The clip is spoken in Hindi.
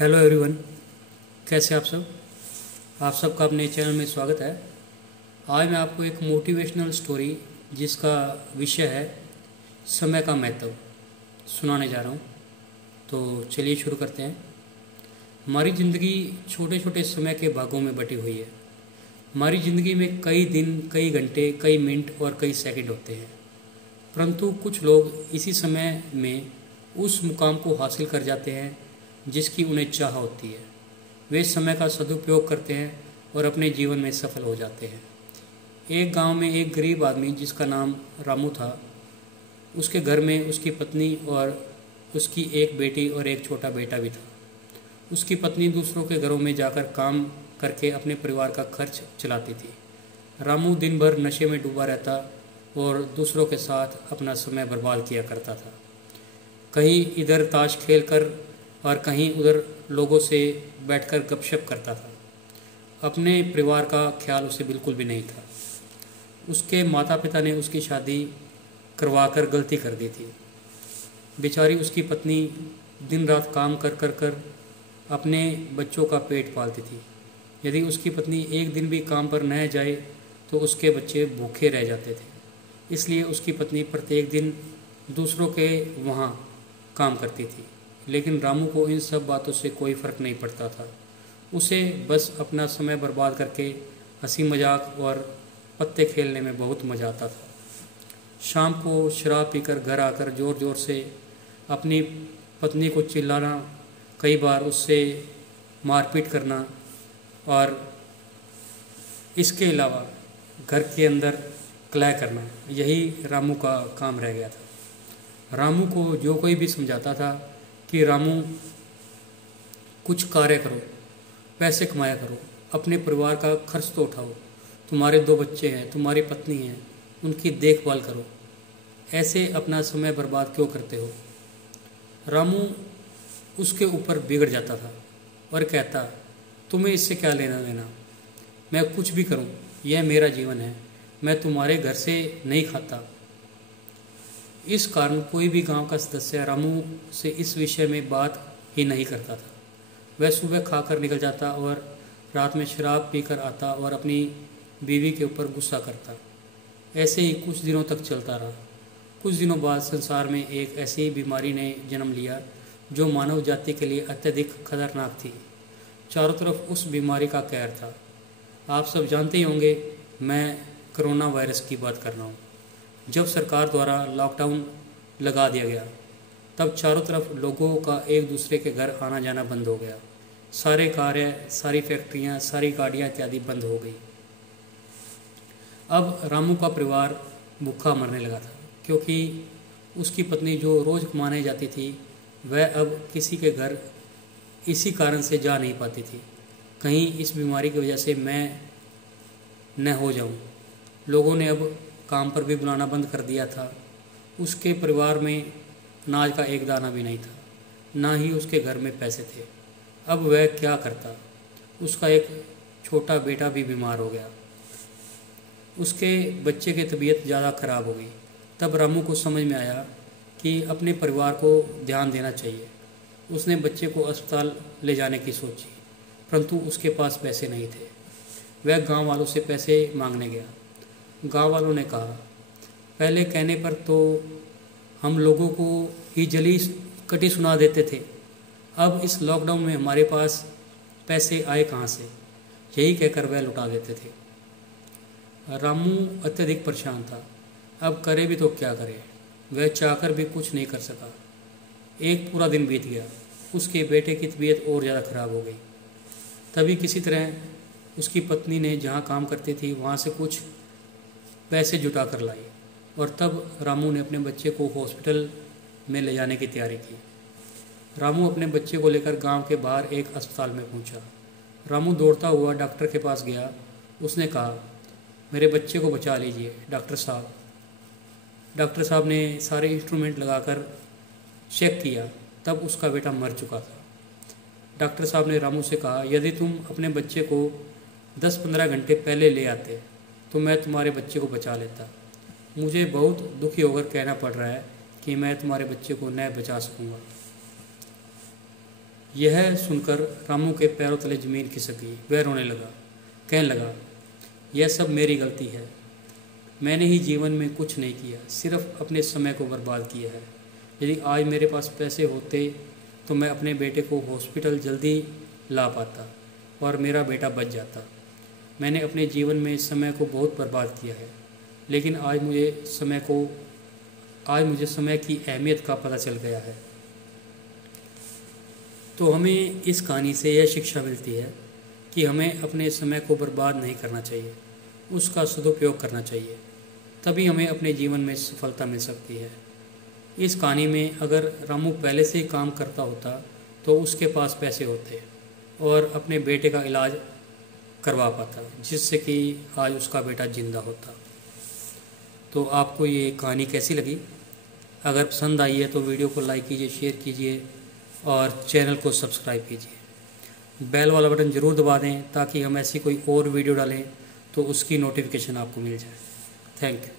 हेलो एवरीवन, कैसे आप सब। आप सबका अपने चैनल में स्वागत है। आज मैं आपको एक मोटिवेशनल स्टोरी जिसका विषय है समय का महत्व सुनाने जा रहा हूँ। तो चलिए शुरू करते हैं। हमारी ज़िंदगी छोटे छोटे समय के भागों में बटी हुई है। हमारी ज़िंदगी में कई दिन, कई घंटे, कई मिनट और कई सेकंड होते हैं, परंतु कुछ लोग इसी समय में उस मुकाम को हासिल कर जाते हैं जिसकी उन्हें चाह होती है। वे समय का सदुपयोग करते हैं और अपने जीवन में सफल हो जाते हैं। एक गांव में एक गरीब आदमी जिसका नाम रामू था, उसके घर में उसकी पत्नी और उसकी एक बेटी और एक छोटा बेटा भी था। उसकी पत्नी दूसरों के घरों में जाकर काम करके अपने परिवार का खर्च चलाती थी। रामू दिन भर नशे में डूबा रहता और दूसरों के साथ अपना समय बर्बाद किया करता था। कहीं इधर ताश खेल कर और कहीं उधर लोगों से बैठकर गपशप करता था। अपने परिवार का ख्याल उसे बिल्कुल भी नहीं था। उसके माता पिता ने उसकी शादी करवाकर गलती कर दी थी। बेचारी उसकी पत्नी दिन रात काम कर अपने बच्चों का पेट पालती थी। यदि उसकी पत्नी एक दिन भी काम पर न जाए तो उसके बच्चे भूखे रह जाते थे। इसलिए उसकी पत्नी प्रत्येक दिन दूसरों के वहाँ काम करती थी। लेकिन रामू को इन सब बातों से कोई फ़र्क नहीं पड़ता था। उसे बस अपना समय बर्बाद करके हंसी मजाक और पत्ते खेलने में बहुत मज़ा आता था। शाम को शराब पीकर घर आकर ज़ोर ज़ोर से अपनी पत्नी को चिल्लाना, कई बार उससे मारपीट करना और इसके अलावा घर के अंदर कलह करना, यही रामू का काम रह गया था। रामू को जो कोई भी समझाता था कि रामू कुछ कार्य करो, पैसे कमाया करो, अपने परिवार का खर्च तो उठाओ, तुम्हारे 2 बच्चे हैं, तुम्हारी पत्नी है, उनकी देखभाल करो, ऐसे अपना समय बर्बाद क्यों करते हो। रामू उसके ऊपर बिगड़ जाता था और कहता, तुम्हें इससे क्या लेना देना, मैं कुछ भी करूं, यह मेरा जीवन है, मैं तुम्हारे घर से नहीं खाता। इस कारण कोई भी गांव का सदस्य रामू से इस विषय में बात ही नहीं करता था। वह सुबह खाकर निकल जाता और रात में शराब पीकर आता और अपनी बीवी के ऊपर गुस्सा करता। ऐसे ही कुछ दिनों तक चलता रहा। कुछ दिनों बाद संसार में एक ऐसी बीमारी ने जन्म लिया जो मानव जाति के लिए अत्यधिक खतरनाक थी। चारों तरफ उस बीमारी का कहर था। आप सब जानते ही होंगे, मैं कोरोना वायरस की बात कर रहा हूँ। जब सरकार द्वारा लॉकडाउन लगा दिया गया तब चारों तरफ लोगों का एक दूसरे के घर आना जाना बंद हो गया। सारे कार्य, सारी फैक्ट्रियां, सारी गाड़ियां इत्यादि बंद हो गई। अब रामू का परिवार भूखा मरने लगा था, क्योंकि उसकी पत्नी जो रोज़ कमाने जाती थी वह अब किसी के घर इसी कारण से जा नहीं पाती थी, कहीं इस बीमारी की वजह से मैं न हो जाऊं। लोगों ने अब काम पर भी बुलाना बंद कर दिया था। उसके परिवार में अनाज का एक दाना भी नहीं था, ना ही उसके घर में पैसे थे। अब वह क्या करता। उसका एक छोटा बेटा भी बीमार हो गया। उसके बच्चे की तबीयत ज़्यादा खराब हो गई। तब रामू को समझ में आया कि अपने परिवार को ध्यान देना चाहिए। उसने बच्चे को अस्पताल ले जाने की सोची, परंतु उसके पास पैसे नहीं थे। वह गांव वालों से पैसे मांगने गया। गांव वालों ने कहा, पहले कहने पर तो हम लोगों को ही जली कटी सुना देते थे, अब इस लॉकडाउन में हमारे पास पैसे आए कहाँ से। यही कहकर वह लुटा देते थे। रामू अत्यधिक परेशान था। अब करे भी तो क्या करे, वह चाहकर भी कुछ नहीं कर सका। एक पूरा दिन बीत गया। उसके बेटे की तबीयत और ज़्यादा खराब हो गई। तभी किसी तरह उसकी पत्नी ने जहाँ काम करती थी वहाँ से कुछ पैसे जुटा कर लाई और तब रामू ने अपने बच्चे को हॉस्पिटल में ले जाने की तैयारी की। रामू अपने बच्चे को लेकर गांव के बाहर एक अस्पताल में पहुंचा। रामू दौड़ता हुआ डॉक्टर के पास गया। उसने कहा, मेरे बच्चे को बचा लीजिए डॉक्टर साहब। डॉक्टर साहब ने सारे इंस्ट्रूमेंट लगाकर चेक किया, तब उसका बेटा मर चुका था। डॉक्टर साहब ने रामू से कहा, यदि तुम अपने बच्चे को 10-15 घंटे पहले ले आते तो मैं तुम्हारे बच्चे को बचा लेता। मुझे बहुत दुखी होकर कहना पड़ रहा है कि मैं तुम्हारे बच्चे को न बचा सकूंगा। यह सुनकर रामू के पैरों तले ज़मीन खिसक गई। वह रोने लगा, कहने लगा, यह सब मेरी गलती है। मैंने ही जीवन में कुछ नहीं किया, सिर्फ अपने समय को बर्बाद किया है। यदि आज मेरे पास पैसे होते तो मैं अपने बेटे को हॉस्पिटल जल्दी ला पाता और मेरा बेटा बच जाता। मैंने अपने जीवन में समय को बहुत बर्बाद किया है, लेकिन आज मुझे समय की अहमियत का पता चल गया है। तो हमें इस कहानी से यह शिक्षा मिलती है कि हमें अपने समय को बर्बाद नहीं करना चाहिए, उसका सदुपयोग करना चाहिए, तभी हमें अपने जीवन में सफलता मिल सकती है। इस कहानी में अगर रामू पहले से ही काम करता होता तो उसके पास पैसे होते और अपने बेटे का इलाज करवा पाता, जिससे कि आज उसका बेटा जिंदा होता। तो आपको ये कहानी कैसी लगी? अगर पसंद आई है तो वीडियो को लाइक कीजिए, शेयर कीजिए और चैनल को सब्सक्राइब कीजिए। बेल वाला बटन ज़रूर दबा दें ताकि हम ऐसी कोई और वीडियो डालें तो उसकी नोटिफिकेशन आपको मिल जाए। Thank you.